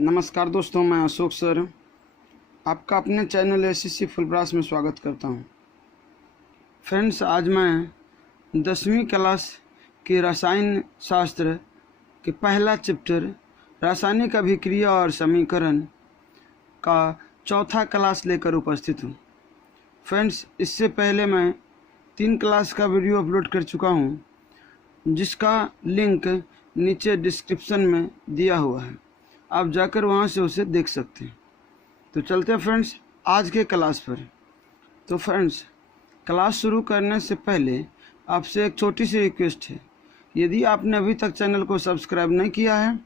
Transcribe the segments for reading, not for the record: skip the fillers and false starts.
नमस्कार दोस्तों, मैं अशोक सर आपका अपने चैनल एसएससी फुलब्रास में स्वागत करता हूं। फ्रेंड्स, आज मैं 10वीं क्लास के रसायन शास्त्र के पहला चैप्टर रासायनिक अभिक्रिया और समीकरण का चौथा क्लास लेकर उपस्थित हूं। फ्रेंड्स, इससे पहले मैं 3 क्लास का वीडियो अपलोड कर चुका हूं, जिसका लिंक नीचे डिस्क्रिप्शन में दिया हुआ है। आप जाकर वहां से उसे देख सकते हैं। तो चलते हैं फ्रेंड्स आज के क्लास पर। तो फ्रेंड्स, क्लास शुरू करने से पहले आपसे एक छोटी सी रिक्वेस्ट है। यदि आपने अभी तक चैनल को सब्सक्राइब नहीं किया है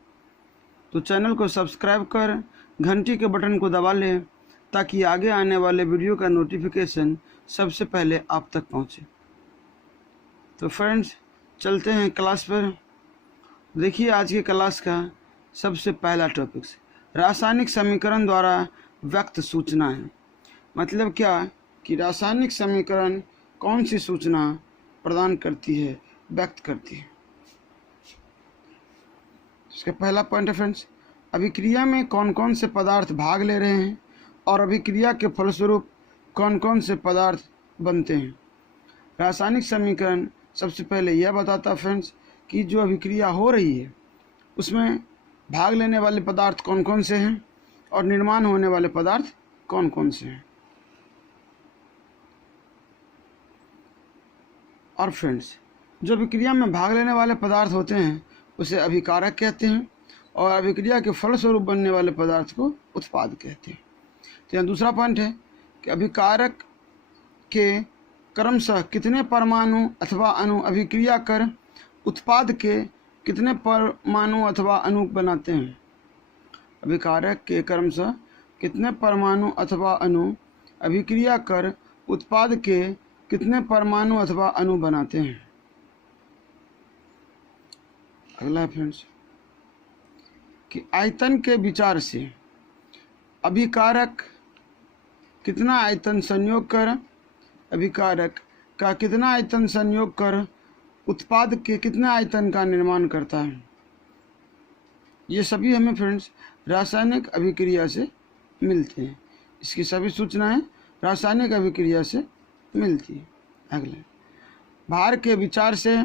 तो चैनल को सब्सक्राइब कर घंटी के बटन को दबा लें, ताकि आगे आने वाले वीडियो का नोटिफिकेशन सबसे पहले आप तक पहुंचे। तो फ्रेंड्स, चलते हैं क्लास पर। देखिए, आज की क्लास का सबसे पहला टॉपिक रासायनिक समीकरण द्वारा व्यक्त सूचना है। मतलब क्या कि रासायनिक समीकरण कौन सी सूचना प्रदान करती है, व्यक्त करती है। इसका पहला पॉइंट है फ्रेंड्स, अभिक्रिया में कौन कौन से पदार्थ भाग ले रहे हैं और अभिक्रिया के फलस्वरूप कौन कौन से पदार्थ बनते हैं। रासायनिक समीकरण सबसे पहले यह बताता है फ्रेंड्स कि जो अभिक्रिया हो रही है उसमें भाग लेने वाले पदार्थ कौन कौन से हैं और निर्माण होने वाले पदार्थ कौन कौन से हैं। और फ्रेंड्स, जो अभिक्रिया में भाग लेने वाले पदार्थ होते हैं उसे अभिकारक कहते हैं, और अभिक्रिया के फलस्वरूप बनने वाले पदार्थ को उत्पाद कहते हैं। तो यहाँ दूसरा पॉइंट है कि अभिकारक के क्रमशः कितने परमाणु अथवा अणु अभिक्रिया कर उत्पाद के कितने परमाणु अथवा अणु बनाते हैं। अभिकारक के क्रमशः कितने परमाणु अथवा अणु अभिक्रिया कर उत्पाद के कितने परमाणु अथवा अणु बनाते हैं। अगला फ्रेंड्स, कि आयतन के विचार से अभिकारक कितना आयतन संयोग कर अभिकारक का कितना आयतन संयोग कर उत्पाद के कितने आयतन का निर्माण करता है। ये सभी हमें फ्रेंड्स रासायनिक अभिक्रिया से मिलते हैं। इसकी सभी सूचनाएं रासायनिक अभिक्रिया से मिलती है। अगले, भार के विचार से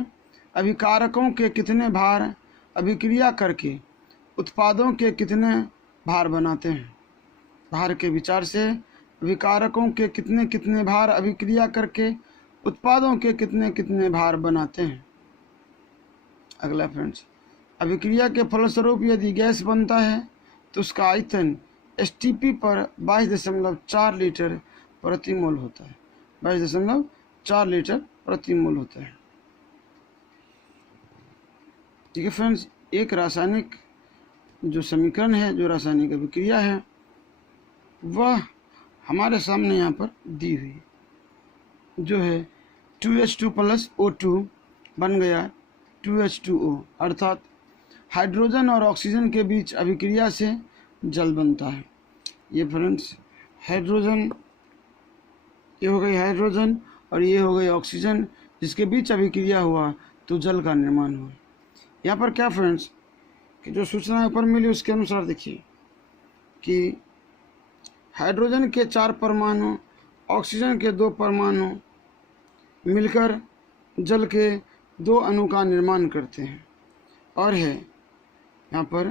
अभिकारकों के कितने भार अभिक्रिया करके उत्पादों के कितने भार बनाते हैं। भार के विचार से अभिकारकों के कितने कितने भार अभिक्रिया करके उत्पादों के कितने कितने भार बनाते हैं। अगला फ्रेंड्स, अभिक्रिया के फलस्वरूप यदि गैस बनता है तो उसका आयतन एसटीपी पर 22.4 लीटर प्रति मोल होता है। 22.4 लीटर प्रति मोल होता है। ठीक है फ्रेंड्स, एक रासायनिक जो समीकरण है, जो रासायनिक अभिक्रिया है, वह हमारे सामने यहाँ पर दी हुई है, जो है 2H2 + O2 बन गया 2H2O, अर्थात हाइड्रोजन और ऑक्सीजन के बीच अभिक्रिया से जल बनता है। ये फ्रेंड्स हाइड्रोजन, ये हो गई हाइड्रोजन और ये हो गई ऑक्सीजन, जिसके बीच अभिक्रिया हुआ तो जल का निर्माण हुआ। यहाँ पर क्या फ्रेंड्स कि जो सूचना ऊपर मिली उसके अनुसार देखिए कि हाइड्रोजन के 4 परमाणु, ऑक्सीजन के 2 परमाणु मिलकर जल के 2 अणु का निर्माण करते हैं। और है यहाँ पर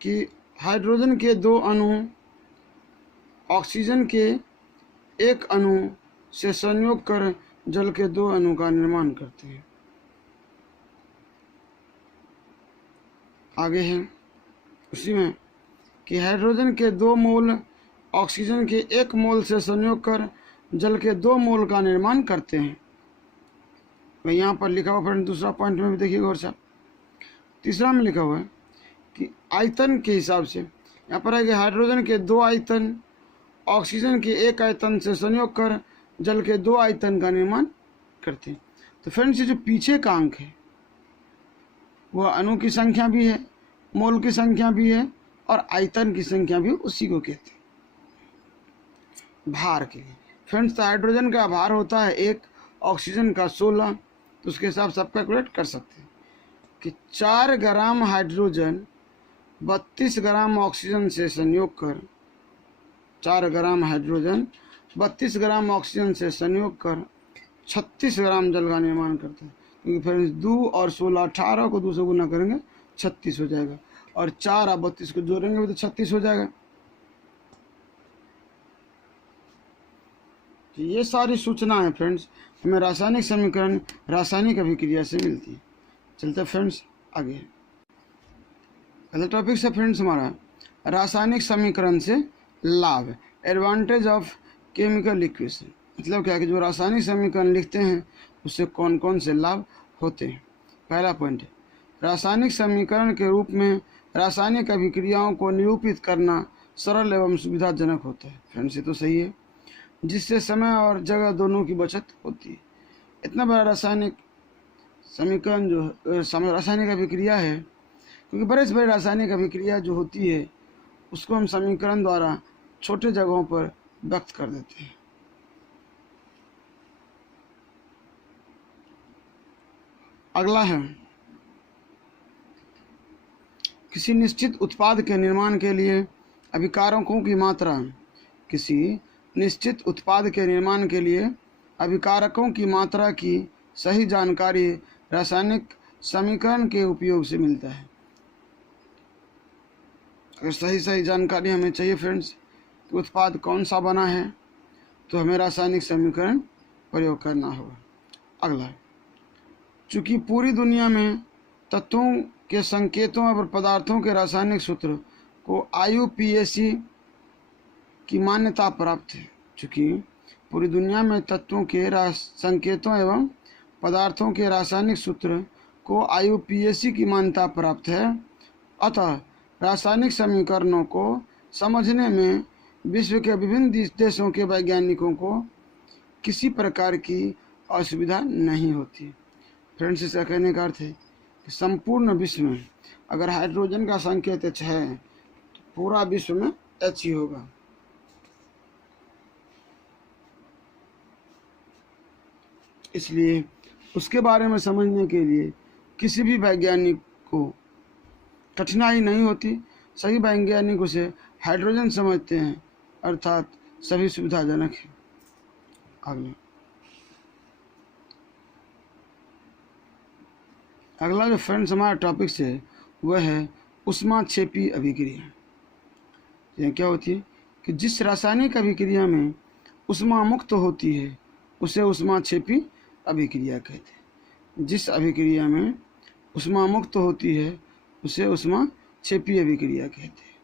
कि हाइड्रोजन के 2 अणु ऑक्सीजन के 1 अणु से संयोग कर जल के 2 अणु का निर्माण करते हैं। आगे है उसी में कि हाइड्रोजन के 2 मोल ऑक्सीजन के 1 मोल से संयोग कर जल के 2 मोल का निर्माण करते हैं। मैं यहाँ पर लिखा हुआ फ्रेंड दूसरा पॉइंट में भी देखिएगा और साहब तीसरा में लिखा हुआ है कि आयतन के हिसाब से यहाँ पर है कि हाइड्रोजन के 2 आयतन ऑक्सीजन के 1 आयतन से संयोग कर जल के 2 आयतन का निर्माण करते हैं। तो फ्रेंड्स, ये जो पीछे का अंक है वह अणु की संख्या भी है, मोल की संख्या भी है और आयतन की संख्या भी उसी को कहते हैं। भार के लिए फ्रेंड्स, तो हाइड्रोजन का भार होता है 1, ऑक्सीजन का 16, तो उसके हिसाब से आप कैलकुलेट कर सकते हैं कि 4 ग्राम हाइड्रोजन 32 ग्राम ऑक्सीजन से संयोग कर 4 ग्राम हाइड्रोजन 32 ग्राम ऑक्सीजन से संयोग कर 36 ग्राम जल का निर्माण करता है। क्योंकि फिर 2 और 16 18 को 2 से गुना करेंगे 36 हो जाएगा, और 4 और 32 को जोड़ेंगे तो 36 हो जाएगा। तो ये सारी सूचनाएं फ्रेंड्स हमें रासायनिक समीकरण रासायनिक अभिक्रिया से मिलती है। चलते फ्रेंड्स आगे। पहला टॉपिक से फ्रेंड्स हमारा रासायनिक समीकरण से लाभ, एडवांटेज ऑफ केमिकल इक्वेशन। मतलब क्या है कि जो रासायनिक समीकरण लिखते हैं उससे कौन कौन से लाभ होते हैं। पहला पॉइंट है, रासायनिक समीकरण के रूप में रासायनिक अभिक्रियाओं को निरूपित करना सरल एवं सुविधाजनक होता है। फ्रेंड्स ये तो सही है, जिससे समय और जगह दोनों की बचत होती है। इतना बड़ा रासायनिक समीकरण जो रासायनिक अभिक्रिया है, क्योंकि बड़े से बड़े रासायनिक अभिक्रिया जो होती है उसको हम समीकरण द्वारा छोटे जगहों पर व्यक्त कर देते हैं। अगला है, किसी निश्चित उत्पाद के निर्माण के लिए अभिकारकों की मात्रा, किसी निश्चित उत्पाद के निर्माण के लिए अभिकारकों की मात्रा की सही जानकारी रासायनिक समीकरण के उपयोग से मिलता है। अगर सही जानकारी हमें चाहिए फ्रेंड्स कि उत्पाद कौन सा बना है तो हमें रासायनिक समीकरण प्रयोग करना होगा। अगला, चूँकि पूरी दुनिया में तत्वों के संकेतों और पदार्थों के रासायनिक सूत्र को IUPAC की मान्यता प्राप्त है। चूँकि पूरी दुनिया में तत्वों के संकेतों एवं पदार्थों के रासायनिक सूत्र को IUPAC की मान्यता प्राप्त है, अतः रासायनिक समीकरणों को समझने में विश्व के विभिन्न देशों के वैज्ञानिकों को किसी प्रकार की असुविधा नहीं होती। फ्रेंड्स इसका कहने का अर्थ है कि संपूर्ण विश्व में अगर हाइड्रोजन का संकेत H है तो पूरा विश्व में H ही होगा। इसलिए उसके बारे में समझने के लिए किसी भी वैज्ञानिक को कठिनाई नहीं होती। सभी वैज्ञानिक उसे हाइड्रोजन समझते हैं, अर्थात सभी सुविधाजनक है। अगला जो फ्रेंड्स हमारा टॉपिक है वह है ऊष्माक्षेपी अभिक्रिया। यह क्या होती है कि जिस रासायनिक अभिक्रिया में ऊष्मा मुक्त होती है उसे ऊष्माक्षेपी अभिक्रिया कहते हैं। जिस अभिक्रिया में ऊष्मा मुक्त होती है उसे ऊष्माक्षेपी अभिक्रिया कहते हैं।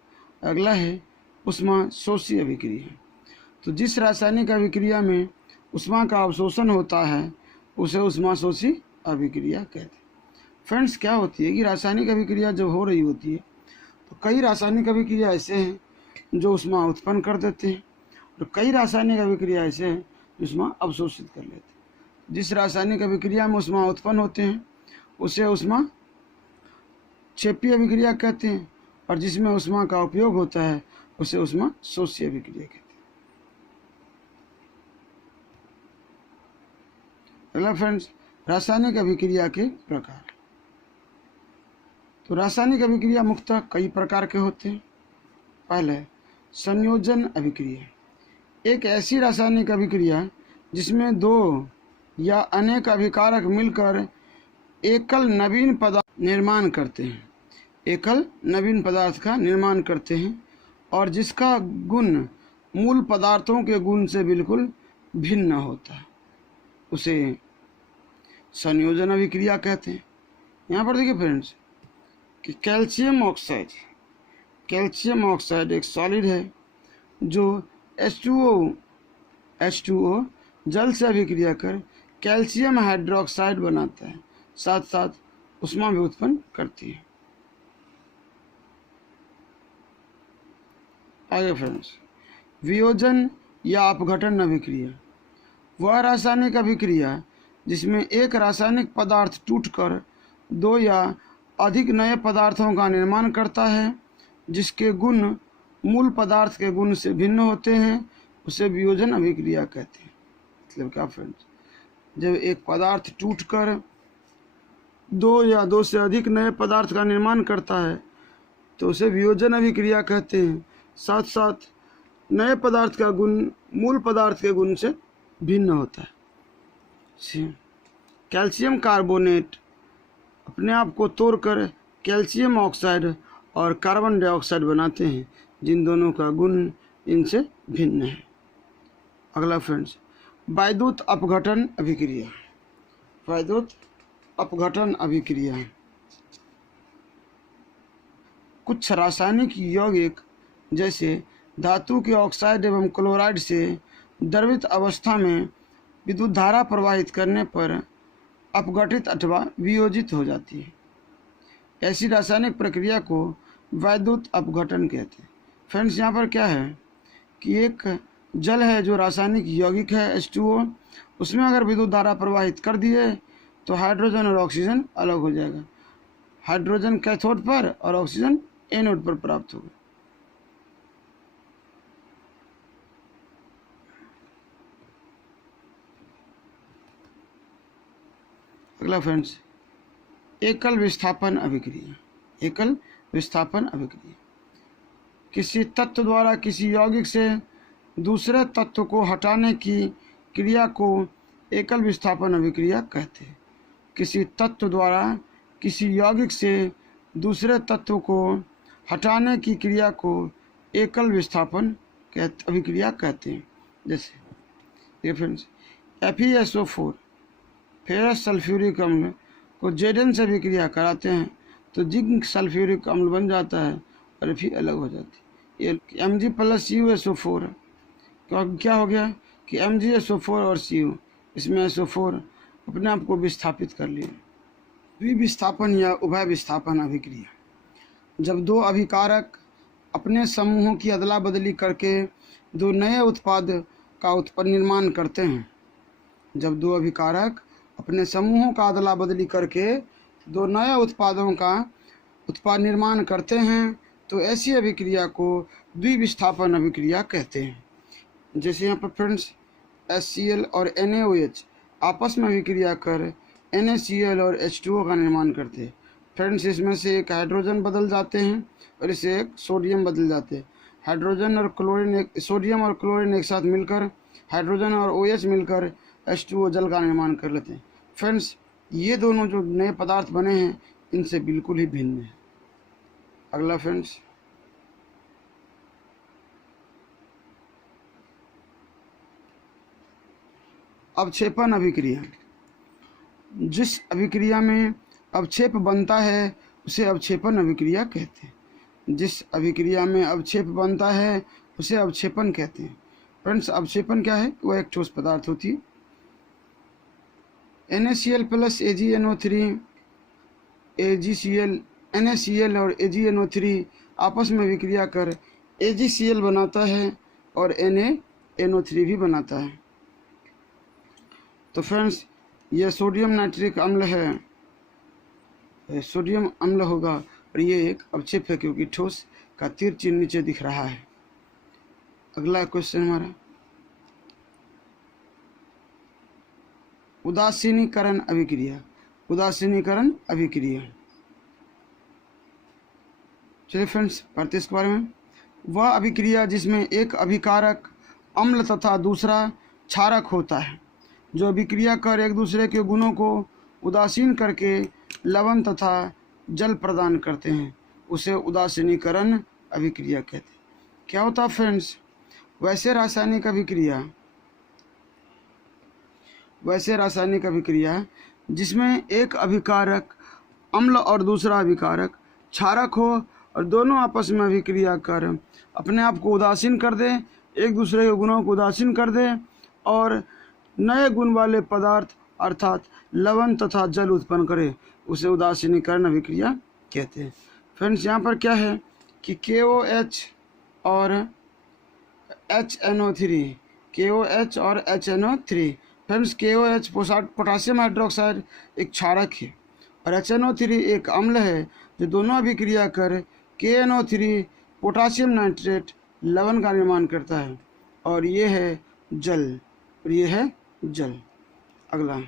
अगला है ऊष्माशोषी अभिक्रिया। तो जिस रासायनिक अभिक्रिया में ऊष्मा का अवशोषण होता है उसे ऊष्माशोषी अभिक्रिया कहते हैं। फ्रेंड्स क्या होती है कि रासायनिक अभिक्रिया जब हो रही होती है तो कई रासायनिक अभिक्रिया ऐसे हैं जो ऊष्मा उत्पन्न कर देते हैं और कई रासायनिक अभिक्रिया ऐसे हैं जो ऊष्मा अवशोषित कर लेते हैं। जिस रासायनिक अभिक्रिया में ऊष्मा उत्पन्न होते हैं उसे ऊष्माक्षेपी अभिक्रिया कहते हैं, और जिसमें ऊष्मा का उपयोग होता है उसे ऊष्माशोषी अभिक्रिया कहते हैं। अगला फ्रेंड्स, रासायनिक अभिक्रिया के प्रकार। तो रासायनिक अभिक्रिया मुख्यतः कई प्रकार के होते हैं। पहले संयोजन अभिक्रिया, एक ऐसी रासायनिक अभिक्रिया जिसमें दो या अनेक अभिकारक मिलकर एकल नवीन पदार्थ निर्माण करते हैं, एकल नवीन पदार्थ का निर्माण करते हैं और जिसका गुण मूल पदार्थों के गुण से बिल्कुल भिन्न होता है, उसे संयोजन अभिक्रिया कहते हैं। यहाँ पर देखिए फ्रेंड्स कि कैल्शियम ऑक्साइड एक सॉलिड है जो H2O जल से अभिक्रिया कर कैल्शियम हाइड्रोक्साइड बनाता है, साथ साथ ऊष्मा भी उत्पन्न करती है। आगे फ्रेंड्स, वियोजन या अपघटन अभिक्रिया, वह रासायनिक अभिक्रिया जिसमें एक रासायनिक पदार्थ टूटकर दो या अधिक नए पदार्थों का निर्माण करता है जिसके गुण मूल पदार्थ के गुण से भिन्न होते हैं, उसे वियोजन अभिक्रिया कहते हैं। मतलब क्या फ्रेंड्स, जब एक पदार्थ टूटकर दो या दो से अधिक नए पदार्थ का निर्माण करता है तो उसे वियोजन अभिक्रिया कहते हैं। साथ साथ नए पदार्थ का गुण मूल पदार्थ के गुण से भिन्न होता है। कैल्शियम कार्बोनेट अपने आप को तोड़कर कैल्शियम ऑक्साइड और कार्बन डाइऑक्साइड बनाते हैं, जिन दोनों का गुण इनसे भिन्न है। अगला फ्रेंड्स, वैद्युत अपघटन अभिक्रिया। वैद्युत अपघटन अभिक्रिया कुछ रासायनिक यौगिक जैसे धातु के ऑक्साइड एवं क्लोराइड से द्रवित अवस्था में विद्युत धारा प्रवाहित करने पर अपघटित अथवा वियोजित हो जाती है। ऐसी रासायनिक प्रक्रिया को वैद्युत अपघटन कहते हैं। फ्रेंड्स, यहाँ पर क्या है कि एक जल है जो रासायनिक यौगिक है H2O, उसमें अगर विद्युत धारा प्रवाहित कर दिए तो हाइड्रोजन और ऑक्सीजन अलग हो जाएगा। हाइड्रोजन कैथोड पर और ऑक्सीजन एनोड पर प्राप्त होगा। अगला फ्रेंड्स, एकल विस्थापन अभिक्रिया। एकल विस्थापन अभिक्रिया किसी तत्व द्वारा किसी यौगिक से दूसरे तत्व को हटाने की क्रिया को एकल विस्थापन अभिक्रिया कहते हैं। किसी तत्व द्वारा किसी यौगिक से दूसरे तत्व को हटाने की क्रिया को एकल विस्थापन अभिक्रिया कहते हैं। जैसे फ्रेंड्स, FeSO4 फेरस सल्फ्यूरिक अम्ल को Zn से अभिक्रिया कराते हैं तो जिंक सल्फ्यूरिक अम्ल बन जाता है और फिर अलग हो जाती है। Mg+CuSO4 क्या हो गया कि MgSO4 और Cu, इसमें SO4 अपने आप को विस्थापित कर लिया। द्विविस्थापन या उभय विस्थापन अभिक्रिया, जब दो अभिकारक अपने समूहों की अदला बदली करके दो नए उत्पाद का निर्माण करते हैं। जब दो अभिकारक अपने समूहों का अदला बदली करके दो नए उत्पादों का उत्पाद निर्माण करते हैं तो ऐसी अभिक्रिया को द्विविस्थापन अभिक्रिया कहते हैं। जैसे यहाँ पर फ्रेंड्स, HCl और NaOH आपस में अभिक्रिया कर NaCl और H2O का निर्माण करते हैं। फ्रेंड्स, इसमें से एक हाइड्रोजन बदल जाते हैं और इसे एक सोडियम बदल जाते हैं। हाइड्रोजन और क्लोरीन सोडियम और क्लोरीन एक साथ मिलकर हाइड्रोजन और OH मिलकर H2O जल का निर्माण कर लेते हैं। फ्रेंड्स, ये दोनों जो नए पदार्थ बने हैं इनसे बिल्कुल ही भिन्न है। अगला फ्रेंड्स, अवक्षेपण अभिक्रिया। जिस अभिक्रिया में अवक्षेप बनता है उसे अवक्षेपण अभिक्रिया कहते हैं। जिस अभिक्रिया में अवक्षेप बनता है उसे अवक्षेपण कहते हैं। फ्रेंड्स, अवक्षेपण क्या है? वो एक ठोस पदार्थ होती है। NaCl plus AgNO3 AgCl NaCl और AgNO3 आपस में विक्रिया कर AgCl बनाता है और NaNO3 भी बनाता है। तो फ्रेंड्स, यह सोडियम नाइट्रिक अम्ल है, सोडियम अम्ल होगा और ये एक अवक्षेप है क्योंकि ठोस का तीर चिन्ह नीचे दिख रहा है। अगला क्वेश्चन हमारा, उदासीनीकरण अभिक्रिया। उदासीनीकरण अभिक्रिया, चलिए फ्रेंड्स पढ़ते इसके बारे में। वह अभिक्रिया जिसमें एक अभिकारक अम्ल तथा दूसरा क्षारक होता है, जो अभिक्रिया कर एक दूसरे के गुणों को उदासीन करके लवण तथा जल प्रदान करते हैं, उसे उदासीनीकरण अभिक्रिया कहते हैं। क्या होता है फ्रेंड्स? वैसे रासायनिक अभिक्रिया जिसमें एक अभिकारक अम्ल और दूसरा अभिकारक क्षारक हो और दोनों आपस में अभिक्रिया कर अपने आप को उदासीन कर दे, एक दूसरे के गुणों को उदासीन कर दे और नए गुण वाले पदार्थ अर्थात लवण तथा जल उत्पन्न करे, उसे उदासीनीकरण अभिक्रिया कहते हैं। फ्रेंड्स, यहाँ पर क्या है कि KOH और HNO3 friends, KOH potassium hydroxide एक क्षारक है और HNO3 एक अम्ल है, जो दोनों अभिक्रिया कर KNO3 पोटासियम नाइट्रेट लवण का निर्माण करता है और ये है जल, और ये है जल। अगला,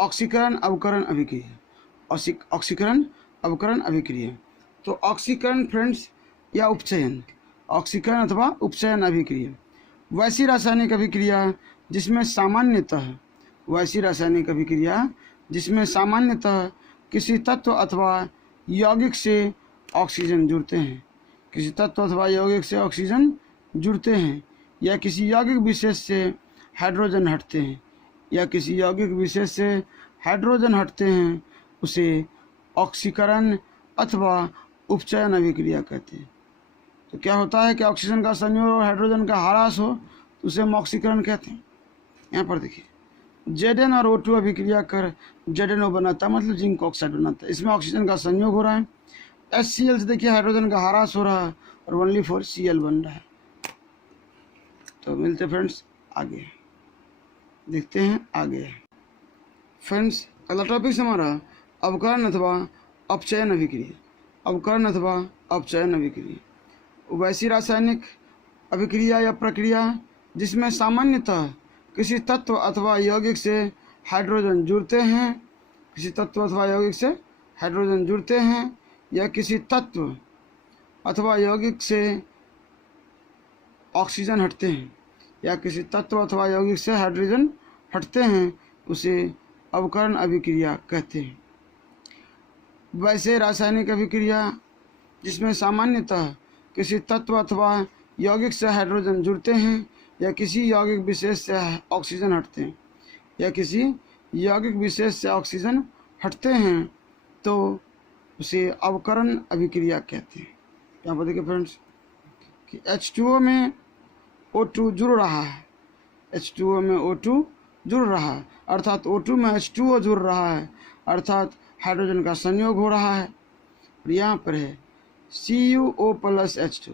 ऑक्सीकरण अवकरण अभिक्रिया, ऑक्सीकरण अवकरण अभिक्रिया। तो ऑक्सीकरण फ्रेंड्स या उपचयन, ऑक्सीकरण अथवा उपचयन अभिक्रिया वैसी रासायनिक अभिक्रिया जिसमें सामान्यतः, वैसी रासायनिक अभिक्रिया जिसमें सामान्यतः किसी तत्व अथवा यौगिक से ऑक्सीजन जुड़ते हैं, किसी तत्व अथवा यौगिक से ऑक्सीजन जुड़ते हैं, या किसी यौगिक विशेष से हाइड्रोजन हटते हैं, या किसी यौगिक विशेष से हाइड्रोजन हटते हैं, उसे ऑक्सीकरण अथवा उपचयन अभिक्रिया कहते हैं। तो क्या होता है कि ऑक्सीजन का संयोग और हाइड्रोजन का ह्रास हो तो उसे हम ऑक्सीकरण कहते हैं। यहाँ पर देखिए Zn और O2 अभिक्रिया कर ZnO बनाता है, मतलब जिंक ऑक्साइड बनाता है। इसमें ऑक्सीजन का संयोग हो रहा है, HCl से देखिए हाइड्रोजन का ह्रास हो रहा है और ओनली फॉर Cl बन रहा है। तो मिलते फ्रेंड्स आगे, देखते हैं आगे। फ्रेंड्स अगला टॉपिक हमारा अवकरण अथवा अपचयन अभिक्रिया, अवकरण अथवा अपचयन अभिक्रिया वैसी रासायनिक अभिक्रिया या प्रक्रिया जिसमें सामान्यतः किसी तत्व अथवा यौगिक से हाइड्रोजन जुड़ते हैं, किसी तत्व अथवा यौगिक से हाइड्रोजन जुड़ते हैं, या किसी तत्व अथवा यौगिक से ऑक्सीजन हटते हैं, या किसी तत्व अथवा यौगिक से हाइड्रोजन हटते हैं, उसे अवकरण अभिक्रिया कहते हैं। वैसे रासायनिक अभिक्रिया जिसमें सामान्यतः किसी तत्व अथवा यौगिक से हाइड्रोजन जुड़ते हैं, या किसी यौगिक विशेष से ऑक्सीजन हटते हैं, या किसी यौगिक विशेष से ऑक्सीजन हटते हैं, तो उसे अवकरण अभिक्रिया कहते हैं। यहाँ पर देखिए फ्रेंड्स कि H2O में O2 जुड़ रहा है, H2O में O2 जुड़ रहा है, अर्थात O2 में H2O जुड़ रहा है, अर्थात हाइड्रोजन का संयोग हो रहा है। और यहाँ पर है CuO प्लस H2,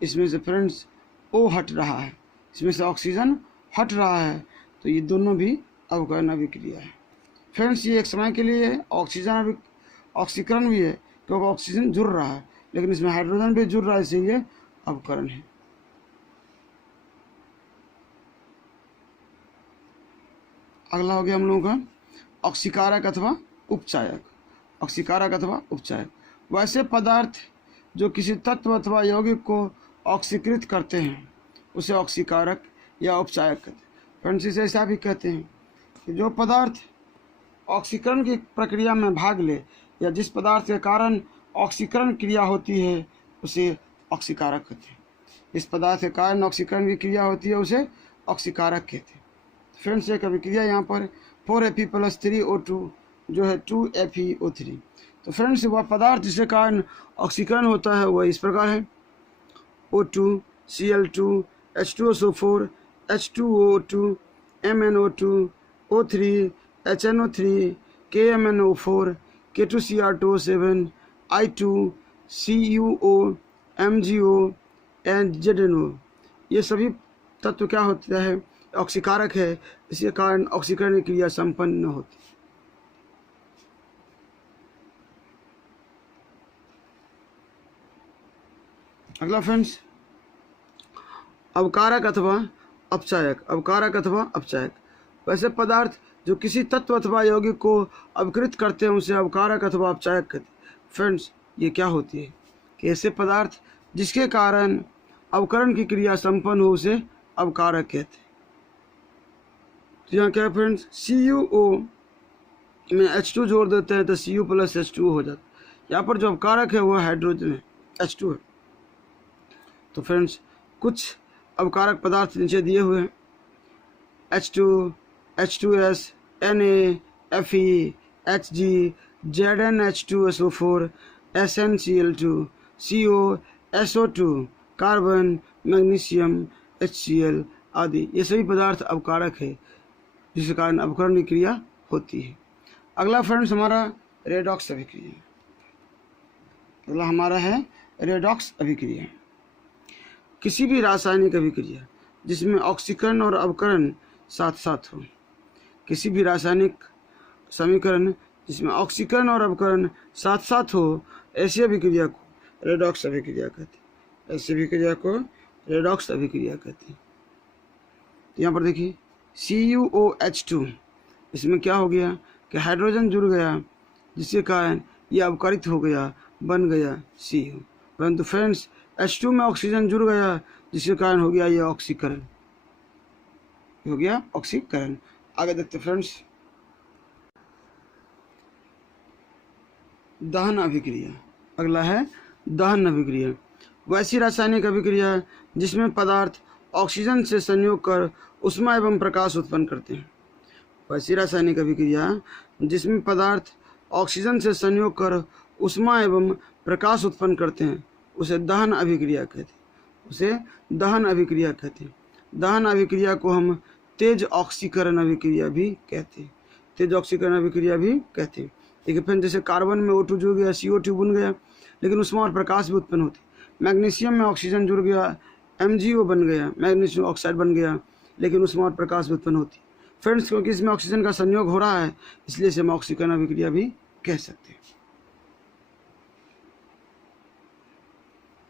इसमें से फ्रेंड्स O हट रहा है, इसमें से ऑक्सीजन हट रहा है, तो ये दोनों भी अवकरण अभिक्रिया है। फ्रेंड्स ये एक समय के लिए ऑक्सीकरण भी है क्योंकि ऑक्सीजन जुड़ रहा है, लेकिन इसमें हाइड्रोजन भी जुड़ रहा है, इसलिए अवकरण है। अगला हो गया हम लोगों का ऑक्सीकारक अथवा उपचायक, ऑक्सीकारक अथवा उपचायक वैसे पदार्थ जो किसी तत्व अथवा यौगिक को ऑक्सीकृत करते हैं उसे ऑक्सीकारक या उपचायक कहते हैं। फ्रेंड्स इसे ऐसा भी कहते हैं कि जो पदार्थ ऑक्सीकरण की प्रक्रिया में भाग ले या जिस पदार्थ के कारण ऑक्सीकरण क्रिया होती है उसे ऑक्सीकारक कहते हैं। इस पदार्थ के कारण ऑक्सीकरण की क्रिया होती है उसे ऑक्सीकारक कहते हैं। फ्रेंड्स एक अभिक्रिया यहाँ पर 4Fe + 3O2 जो है 2FeO3। तो फ्रेंड्स वह पदार्थ जिसके कारण ऑक्सीकरण होता है वह इस प्रकार है O2 Cl2 H2SO4 H2O2 MnO2 O3 HNO3 KMnO4 K2Cr2O7 I2 CuO MgO and ZnO। ये सभी तत्व क्या होता है ऑक्सीकारक है, इसके कारण ऑक्सीकरण की क्रिया संपन्न न होती। अगला फ्रेंड्स अवकारक अथवा अपचायक, अवकारक अथवा अपचायक वैसे पदार्थ जो किसी तत्व अथवा यौगिक को अवकृत करते हैं उसे अवकारक अथवा अपचायक कहते हैं। फ्रेंड्स ये क्या होती है कि ऐसे पदार्थ जिसके कारण अवकरण की क्रिया संपन्न हो उसे अवकारक कहते हैं। तो यहाँ क्या है फ्रेंड्स CuO में H2 जोड़ देते हैं तो Cu + H2O हो जाता है। यहाँ पर जो अवकारक है वह हाइड्रोजन है, H2 है। तो फ्रेंड्स कुछ अवकारक पदार्थ नीचे दिए हुए हैं H2 H2S Na Fe Hg ZnH2SO4 SnCl2 CO SO2 carbon magnesium HCl आदि ये सभी पदार्थ अवकारक है जिसके कारण अवकरण की क्रिया होती है। अगला फ्रेंड्स हमारा रेडॉक्स अभिक्रिया, अगला हमारा है रेडॉक्स अभिक्रिया। किसी भी रासायनिक अभिक्रिया जिसमें ऑक्सीकरण और अवकरण साथ साथ हो, किसी भी रासायनिक समीकरण जिसमें ऑक्सीकरण और अवकरण साथ साथ हो ऐसी अभिक्रिया को रेडॉक्स अभिक्रिया कहते हैं। ऐसी अभिक्रिया को रेडॉक्स अभिक्रिया कहते हैं। यहाँ पर देखिए CuOH2 इसमें क्या हो गया कि हाइड्रोजन जुड़ गया, जिसके कारण ये अपकारित हो गया, बन गया CO। परंतु फ्रेंड्स H2 में ऑक्सीजन जुड़ गया, जिसके कारण हो गया ये ऑक्सीकरण, हो गया ऑक्सीकरण। आगे देखते फ्रेंड्स, दहन अभिक्रिया। अगला है दहन अभिक्रिया। वैसी रासायनिक अभिक्रिया जिसमें पदार्थ ऑक्सीजन से संयोग कर ऊष्मा एवं प्रकाश उत्पन्न करते हैं। वैसी रासायनिक अभिक्रिया जिसमें पदार्थ ऑक्सीजन से संयोग कर ऊष्मा एवं प्रकाश उत्पन्न करते हैं उसे दहन अभिक्रिया कहते हैं, उसे दहन अभिक्रिया कहते हैं। दहन अभिक्रिया को हम तेज ऑक्सीकरण अभिक्रिया भी कहते हैं, तेज ऑक्सीकरण अभिक्रिया भी कहते हैं। देखिए फिर जैसे कार्बन में O2 जुड़ गया, CO2 बन गया, लेकिन उसमें और प्रकाश भी उत्पन्न होती। मैग्नीशियम में ऑक्सीजन जुड़ गया, MgO बन गया, मैग्नीशियम ऑक्साइड बन गया, लेकिन उसमें और प्रकाश भी उत्पन्न होती। फ्रेंड्स क्योंकि इसमें ऑक्सीजन का संयोग हो रहा है, इसलिए इसे हम ऑक्सीकरण अभिक्रिया भी कह सकते हैं।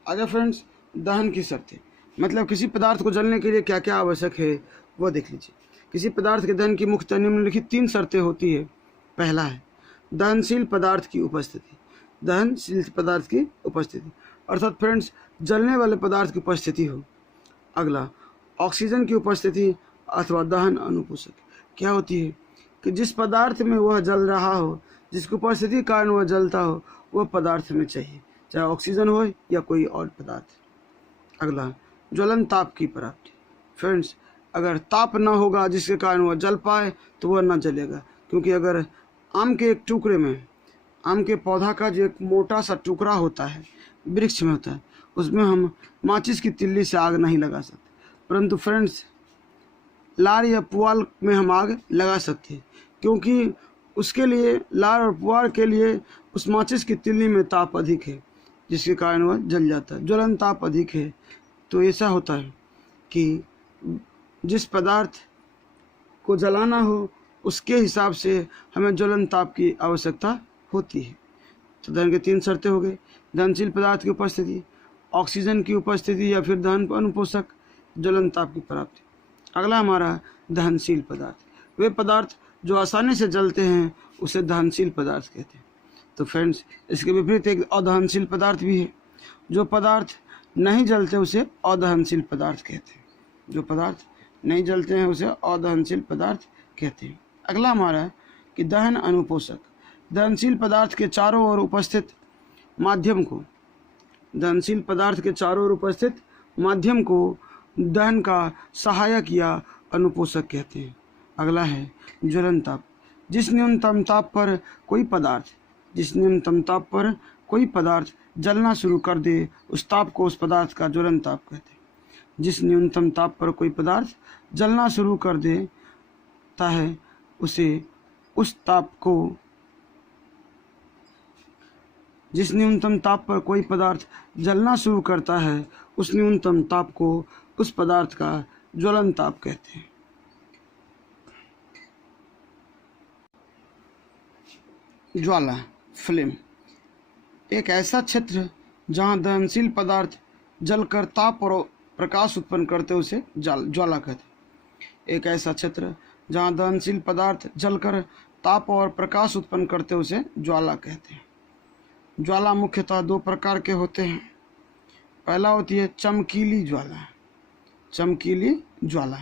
आगे फ्रेंड्स दहन की शर्तें, मतलब किसी पदार्थ को जलने के लिए क्या क्या आवश्यक है वो देख लीजिए। किसी पदार्थ के दहन की मुख्यतः निम्नलिखित 3 शर्तें होती है। पहला है दहनशील पदार्थ की उपस्थिति, दहनशील पदार्थ की उपस्थिति अर्थात फ्रेंड्स जलने वाले पदार्थ की उपस्थिति हो। अगला ऑक्सीजन की उपस्थिति अथवा दहन अनुपोषक। क्या होती है कि जिस पदार्थ में वह जल रहा हो, जिसकी उपस्थिति के कारण वह जलता हो, वह पदार्थ में चाहिए, चाहे ऑक्सीजन हो या कोई और पदार्थ। अगला ज्वलन ताप की प्राप्ति। फ्रेंड्स अगर ताप न होगा जिसके कारण वह जल पाए तो वह न जलेगा, क्योंकि अगर आम के एक टुकड़े में, आम के पौधा का जो एक मोटा सा टुकड़ा होता है, वृक्ष में होता है, उसमें हम माचिस की तिल्ली से आग नहीं लगा सकते, परंतु फ्रेंड्स लार या पुआल में हम आग लगा सकते हैं, क्योंकि उसके लिए लार और पुआल के लिए उस माचिस की तिल्ली में ताप अधिक है, जिसके कारण वह जल जाता है। ज्वलन ताप अधिक है तो ऐसा होता है कि जिस पदार्थ को जलाना हो उसके हिसाब से हमें ज्वलन ताप की आवश्यकता होती है। तो दहन के 3 शर्तें हो गई, दहनशील पदार्थ की उपस्थिति, ऑक्सीजन की उपस्थिति या फिर दहन अनुपोषक, ज्वलन ताप की प्राप्ति। अगला हमारा दहनशील पदार्थ, वे पदार्थ जो आसानी से जलते हैं उसे दहनशील पदार्थ कहते हैं। तो फ्रेंड्स इसके विपरीत एक अदहनशील पदार्थ भी है, जो पदार्थ नहीं जलते उसे अदहनशील पदार्थ कहते हैं, जो पदार्थ नहीं जलते हैं उसे अदहनशील पदार्थ कहते हैं। अगला हमारा कि दहन अनुपोषक, दहनशील पदार्थ के चारों ओर उपस्थित माध्यम को, दहनशील पदार्थ के चारों ओर उपस्थित माध्यम को दहन का सहायक या अनुपोषक कहते हैं। अगला है ज्वलन ताप, जिस न्यूनतम ताप पर कोई पदार्थ, जिस न्यूनतम ताप पर कोई पदार्थ जलना शुरू कर दे उस ताप को उस पदार्थ का ज्वलन ताप कहते हैं। जिस न्यूनतम ताप पर कोई पदार्थ जलना शुरू कर देता है उसे उस ताप को, जिस न्यूनतम ताप पर कोई पदार्थ जलना शुरू करता है उस न्यूनतम ताप को उस पदार्थ का ज्वलन ताप कहते हैं। ज्वाला फ्लेम, एक ऐसा क्षेत्र जहाँ दहनशील पदार्थ जलकर ताप और प्रकाश उत्पन्न करते उसे ज्वाला कहते हैं। एक ऐसा क्षेत्र जहाँ दहनशील पदार्थ जलकर ताप और प्रकाश उत्पन्न करते उसे ज्वाला कहते हैं। ज्वाला मुख्यतः 2 प्रकार के होते हैं। पहला होती है चमकीली ज्वाला, चमकीली ज्वाला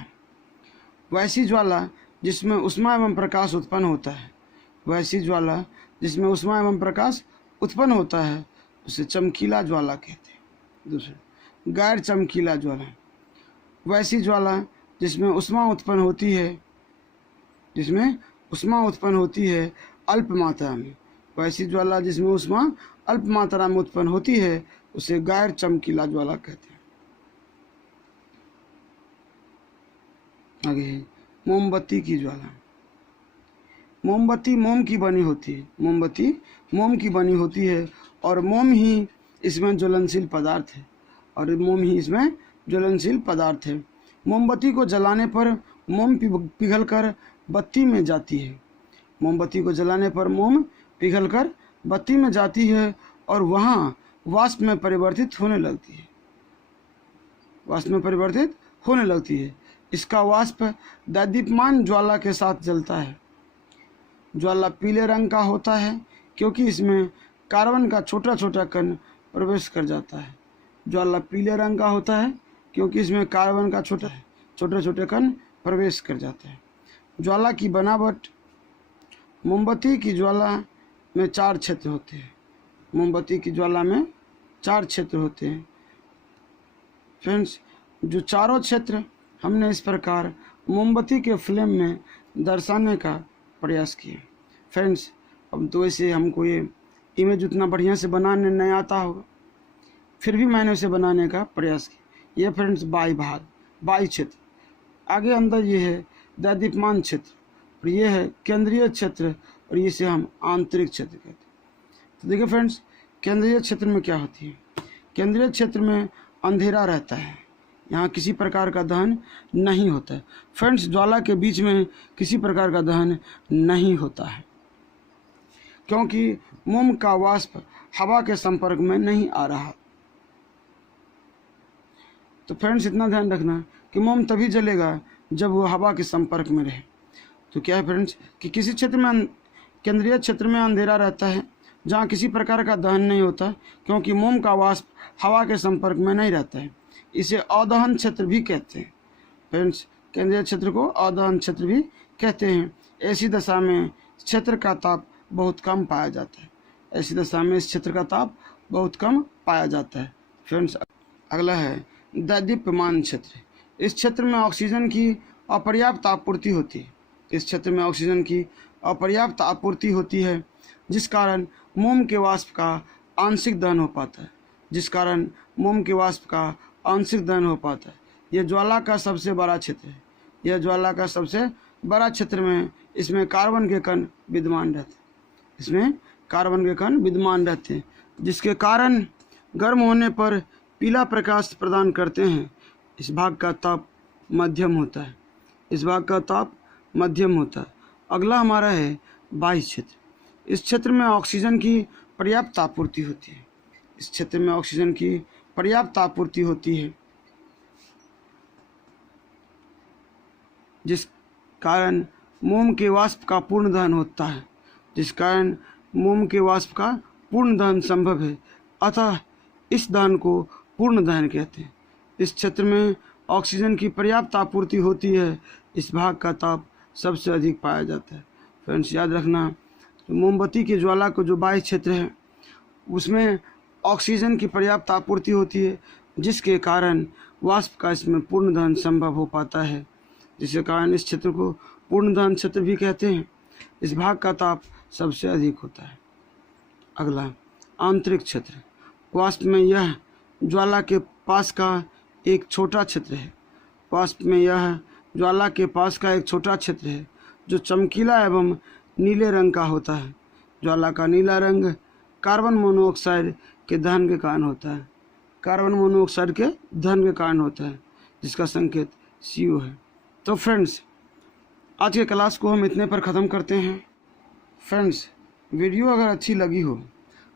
वैसी ज्वाला जिसमें ऊष्मा एवं प्रकाश उत्पन्न होता है, वैसी ज्वाला जिसमें ऊष्मा एवं प्रकाश उत्पन्न होता है उसे चमकीला ज्वाला कहते हैं। दूसरा गैर चमकीला ज्वाला, वैसी ज्वाला जिसमें ऊष्मा उत्पन्न होती है, जिसमें ऊष्मा उत्पन्न होती है अल्प मात्रा में, वैसी ज्वाला जिसमें ऊष्मा अल्प मात्रा में उत्पन्न होती है उसे गैर चमकीला ज्वाला कहते हैं। आगे है मोमबत्ती की ज्वाला, मोमबत्ती मोम की बनी होती है, मोमबत्ती मोम की बनी होती है और मोम ही इसमें ज्वलनशील पदार्थ है, और मोम ही इसमें ज्वलनशील पदार्थ है। मोमबत्ती को जलाने पर मोम पिघलकर बत्ती में जाती है, मोमबत्ती को जलाने पर मोम पिघलकर बत्ती में जाती है और वहाँ वाष्प में परिवर्तित होने लगती है, वाष्प में परिवर्तित होने लगती है। इसका वाष्प दैदीप्यमान ज्वाला के साथ जलता है। ज्वाला पीले रंग का होता है क्योंकि इसमें कार्बन का छोटा छोटा कण प्रवेश कर जाता है। ज्वाला पीले रंग का होता है क्योंकि इसमें कार्बन का छोटे छोटे कण प्रवेश कर जाते हैं। ज्वाला की बनावट, मोमबत्ती की ज्वाला में 4 क्षेत्र होते हैं। मोमबत्ती की ज्वाला में 4 क्षेत्र होते हैं। फ्रेंड्स, जो चारों क्षेत्र हमने इस प्रकार मोमबत्ती के फ्लेम में दर्शाने का प्रयास किया। फ्रेंड्स, अब तो वैसे हमको ये इमेज उतना बढ़िया से बनाने नहीं आता होगा, फिर भी मैंने उसे बनाने का प्रयास किया। ये फ्रेंड्स बाई क्षेत्र, आगे अंदर ये है दैदीप्यमान क्षेत्र, और ये है केंद्रीय क्षेत्र, और इसे हम आंतरिक क्षेत्र कहते हैं। तो देखिए फ्रेंड्स, केंद्रीय क्षेत्र में क्या होती है? केंद्रीय क्षेत्र में अंधेरा रहता है, यहाँ किसी प्रकार का दहन नहीं होता है। फ्रेंड्स, ज्वाला के बीच में किसी प्रकार का दहन नहीं होता है क्योंकि मोम का वाष्प हवा के संपर्क में नहीं आ रहा। तो फ्रेंड्स, इतना ध्यान रखना कि मोम तभी जलेगा जब वो हवा के संपर्क में रहे। तो क्या है फ्रेंड्स कि किसी क्षेत्र में, केंद्रीय क्षेत्र में अंधेरा रहता है जहाँ किसी प्रकार का दहन नहीं होता क्योंकि मोम का वाष्प हवा के संपर्क में नहीं रहता है। इसे अदहन क्षेत्र भी कहते हैं। फ्रेंड्स, केंद्रीय क्षेत्र को अदहन क्षेत्र भी कहते हैं। ऐसी दशा में क्षेत्र का ताप बहुत कम पाया जाता है। ऐसी दशा में इस क्षेत्र का ताप बहुत कम पाया जाता है। फ्रेंड्स, अगला है दैदीप्यमान क्षेत्र। इस क्षेत्र में ऑक्सीजन की अपर्याप्त आपूर्ति होती है। इस क्षेत्र में ऑक्सीजन की अपर्याप्त आपूर्ति होती है जिस कारण मोम के वाष्प का आंशिक दहन हो पाता है। यह ज्वाला का सबसे बड़ा क्षेत्र है। में इसमें कार्बन के कण विद्यमान रहते हैं। जिसके कारण गर्म होने पर पीला प्रकाश प्रदान करते हैं। इस भाग का ताप मध्यम होता है। अगला हमारा है बाह्य क्षेत्र। इस क्षेत्र में ऑक्सीजन की पर्याप्त आपूर्ति होती है। जिस कारण मोम के वाष्प का पूर्ण दहन संभव है। अतः इस दहन को पूर्ण दहन कहते हैं। इस क्षेत्र में ऑक्सीजन की पर्याप्त आपूर्ति होती है। इस भाग का ताप सबसे अधिक पाया जाता है। फ्रेंड्स, याद रखना, तो मोमबत्ती की ज्वाला को जो बाह्य क्षेत्र है उसमें ऑक्सीजन की पर्याप्त आपूर्ति होती है जिसके कारण वाष्प का इसमें पूर्ण दहन संभव हो पाता है। जिसके कारण इस क्षेत्र को पूर्ण दहन क्षेत्र भी कहते हैं। इस भाग का ताप सबसे अधिक होता है। अगला आंतरिक क्षेत्र। वाष्प में यह ज्वाला के पास का एक छोटा क्षेत्र है जो चमकीला एवं नीले रंग का होता है। ज्वाला का नीला रंग कार्बन मोनोऑक्साइड के दहन के कारण होता है जिसका संकेत CO है। तो फ्रेंड्स, आज के क्लास को हम इतने पर ख़त्म करते हैं। फ्रेंड्स, वीडियो अगर अच्छी लगी हो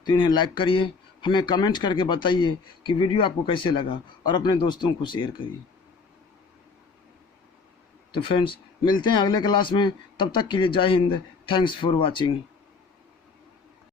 तो इन्हें लाइक करिए, हमें कमेंट करके बताइए कि वीडियो आपको कैसे लगा, और अपने दोस्तों को शेयर करिए। तो फ्रेंड्स, मिलते हैं अगले क्लास में। तब तक के लिए जय हिंद। Thanks for watching.